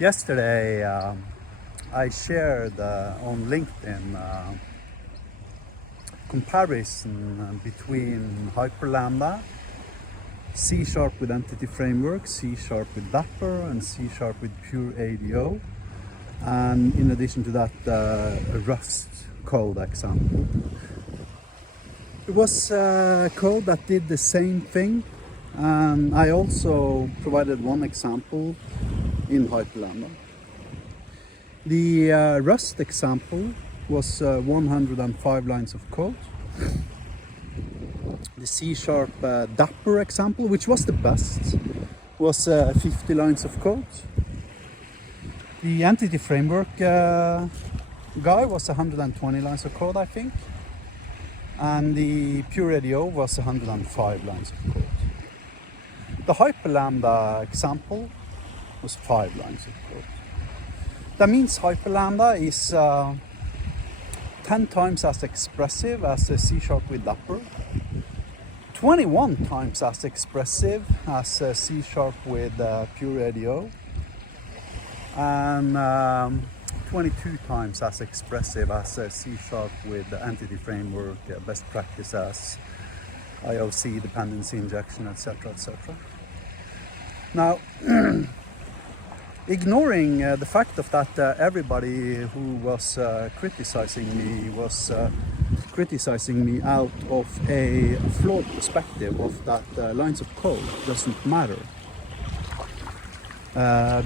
Yesterday, I shared on LinkedIn comparison between Hyperlambda, C# with Entity Framework, C# with Dapper, and C# with pure ADO, and in addition to that, a Rust code example. It was code that did the same thing, and I also provided one example in Hyperlambda. The Rust example was 105 lines of code. The C# Dapper example, which was the best, was 50 lines of code. The Entity Framework guy was 120 lines of code, I think. And the pure ADO was 105 lines of code. The Hyperlambda example was 5 lines of code. That means Hyperlambda is 10 times as expressive as a C# with Dapper, 21 times as expressive as a C# with pure ADO, and 22 times as expressive as a C# with the Entity Framework, best practices, IoC, dependency injection, etc., etc. Now, ignoring the fact of that everybody who was criticizing me was criticizing me out of a flawed perspective of that lines of code doesn't matter.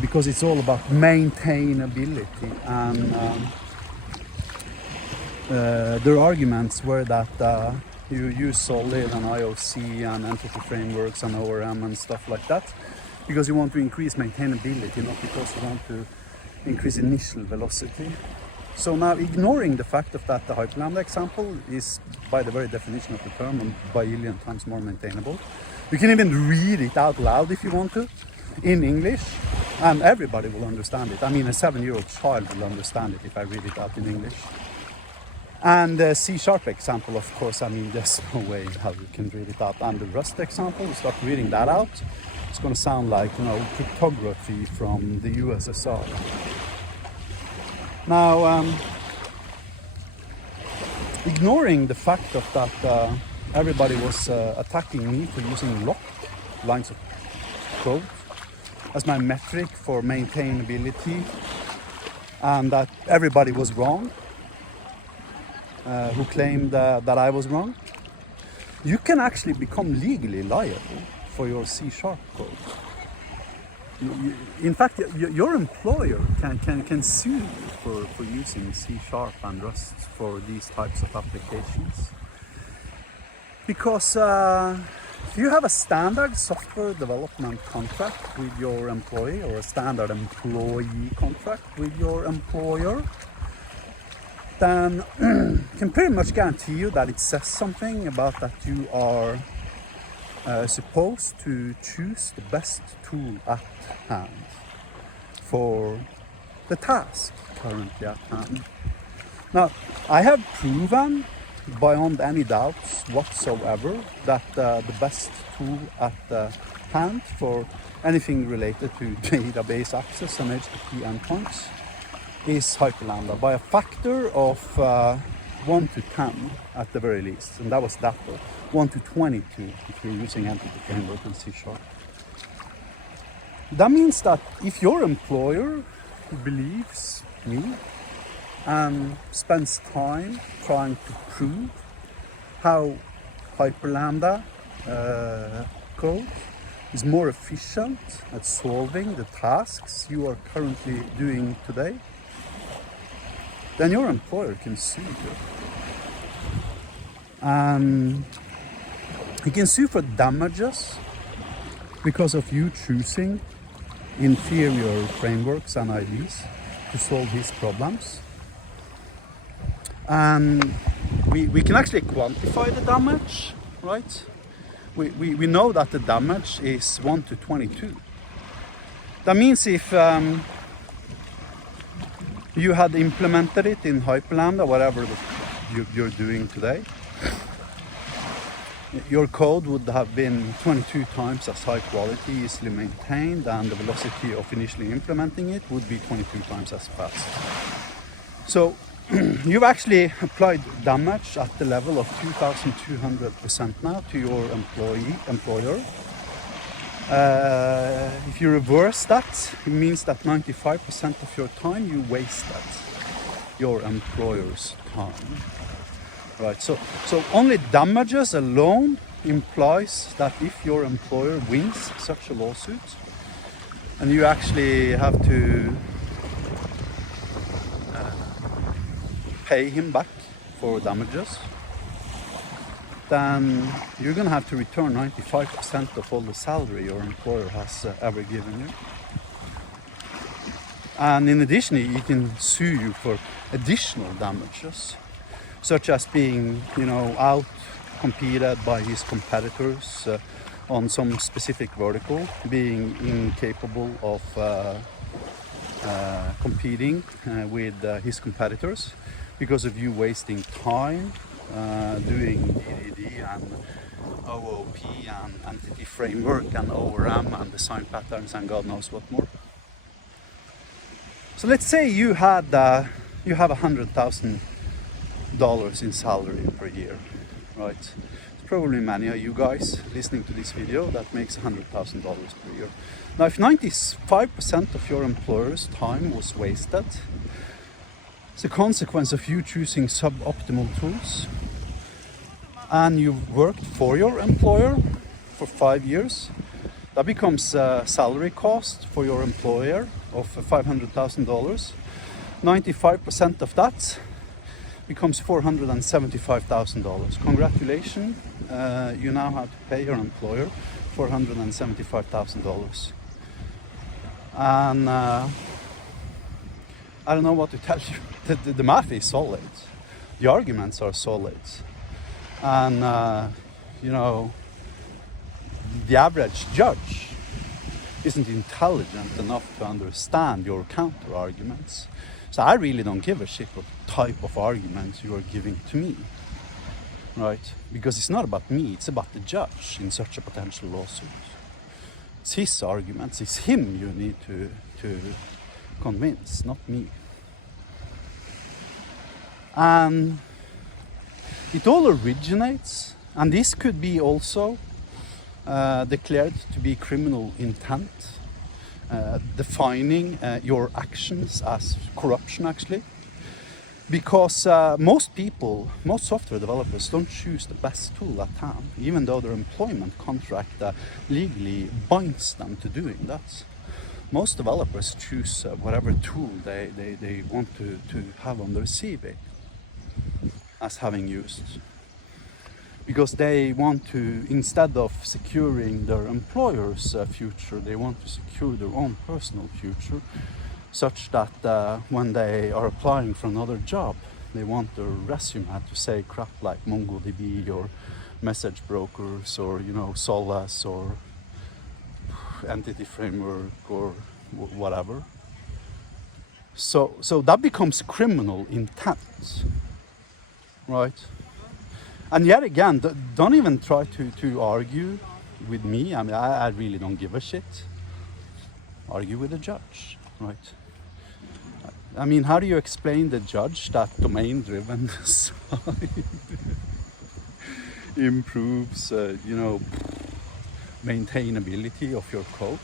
Because it's all about maintainability, and their arguments were that you use Solid and IoC and Entity Frameworks and ORM and stuff like that because you want to increase maintainability, not because you want to increase initial velocity. So now, ignoring the fact of that the Hyperlambda example is, by the very definition of the term, a billion times more maintainable. You can even read it out loud if you want to, in English, and everybody will understand it. I mean, a 7-year-old child will understand it if I read it out in English. And the C# example, of course, I mean, there's no way how you can read it out. And the Rust example, you start reading that out, it's going to sound like, cryptography from the USSR. Now, ignoring the fact of that everybody was attacking me for using lock lines of code as my metric for maintainability, and that everybody was wrong who claimed that I was wrong, you can actually become legally liable for your C# code. In fact, your employer can sue you for using C# and Rust for these types of applications. Because if you have a standard software development contract with your employee, or a standard employee contract with your employer, then can pretty much guarantee you that it says something about that you are supposed to choose the best tool at hand for the task currently at hand. Now, I have proven beyond any doubts whatsoever that the best tool at hand for anything related to database access and HTTP endpoints is Hyperlambda by a factor of 1 to 10 at the very least, and that was Dapper. 1 to 22 if you're using Entity Framework and C#. That means that if your employer believes me and spends time trying to prove how Hyperlambda code is more efficient at solving the tasks you are currently doing today, then your employer can sue you. He can sue for damages because of you choosing inferior frameworks and IDs to solve his problems. And we can actually quantify the damage, right? We know that the damage is 1 to 22. That means if you had implemented it in Hyperlambda, whatever you're doing today, your code would have been 22 times as high quality, easily maintained, and the velocity of initially implementing it would be 22 times as fast. So you've actually applied damage at the level of 2,200% now to your employer. If you reverse that, it means that 95% of your time you wasted your employer's time. Right, so only damages alone implies that if your employer wins such a lawsuit and you actually have to pay him back for damages, then you're gonna have to return 95% of all the salary your employer has ever given you. And in addition, he can sue you for additional damages, such as being, out competed by his competitors on some specific vertical, being incapable of competing with his competitors because of you wasting time doing DDD and OOP and Entity Framework and ORM and design patterns and God knows what more. So let's say you have $100,000 in salary per year, right? There's probably many of you guys listening to this video that makes $100,000 per year. Now, if 95% of your employer's time was wasted, it's a consequence of you choosing suboptimal tools, and you've worked for your employer for 5 years, that becomes a salary cost for your employer of $500,000. 95% of that becomes $475,000. Congratulations, you now have to pay your employer $475,000. And I don't know what to tell you. The math is solid. The arguments are solid. And, the average judge isn't intelligent enough to understand your counter arguments. So I really don't give a shit what type of arguments you are giving to me, right? Because it's not about me, it's about the judge in such a potential lawsuit. It's his arguments, it's him you need to convince, not me. And it all originates, and this could be also declared to be criminal intent, defining your actions as corruption actually, because most software developers don't choose the best tool at hand, even though their employment contract legally binds them to doing that. Most developers choose whatever tool they want to have on their CV as having used, because they want to, instead of securing their employer's future, they want to secure their own personal future, such that when they are applying for another job, they want their resume to say crap like MongoDB or message brokers or Solace or Entity Framework or whatever. So that becomes criminal intent, right? And yet again, don't even try to argue with me. I mean, I really don't give a shit. Argue with the judge, right? I mean, how do you explain the judge that domain-driven design improves, maintainability of your code?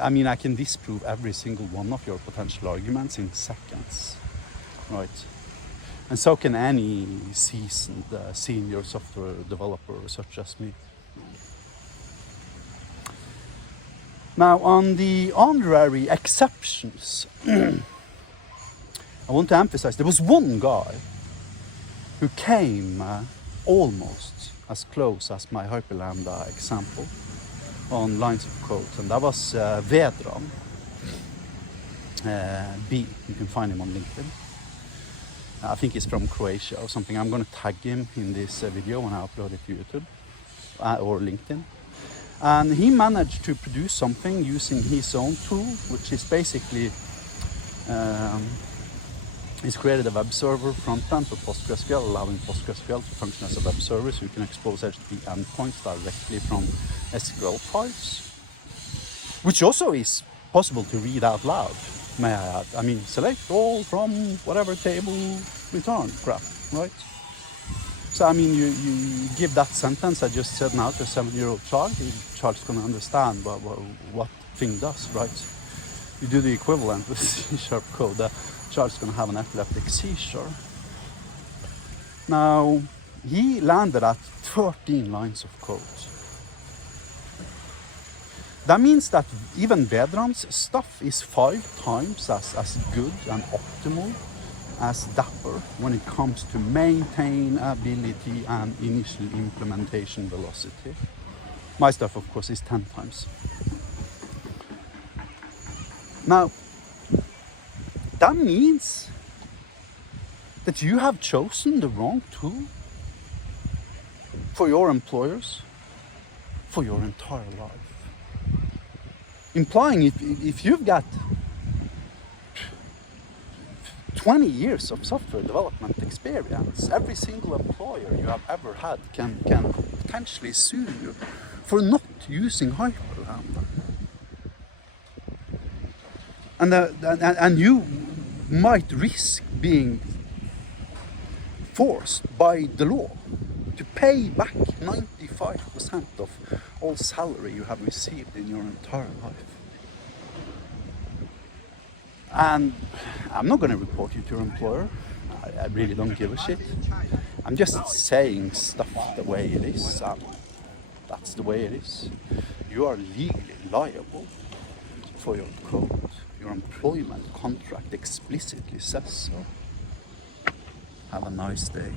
I mean, I can disprove every single one of your potential arguments in seconds, right? And so can any seasoned senior software developer such as me. Now, on the honorary exceptions, I want to emphasize there was one guy who came almost as close as my Hyperlambda example on lines of code, and that was Vedran B. You can find him on LinkedIn. I think he's from Croatia or something. I'm going to tag him in this video when I upload it to YouTube or LinkedIn. And he managed to produce something using his own tool, which is basically He's created a web server front-end for PostgreSQL, allowing PostgreSQL to function as a web service. So you can expose HTTP endpoints directly from SQL files, which also is possible to read out loud, may I add. I mean, select all from whatever table, return crap, right? So I mean, you give that sentence I just said now to a 7-year-old child, the child's going to understand what thing does, right? You do the equivalent with C# code, the child's going to have an epileptic seizure. Now, he landed at 13 lines of code. That means that even Vedran's stuff is 5 times as good and optimal as Dapper when it comes to maintainability and initial implementation velocity. My stuff, of course, is 10 times. Now, that means that you have chosen the wrong tool for your employers for your entire life. Implying if you've got 20 years of software development experience, every single employer you have ever had can potentially sue you for not using Hyperlambda. And you might risk being forced by the law to pay back 95% of all salary you have received in your entire life. And I'm not going to report you to your employer. I really don't give a shit. I'm just saying stuff the way it is. That's the way it is. You are legally liable for your code. Your employment contract explicitly says so. Have a nice day.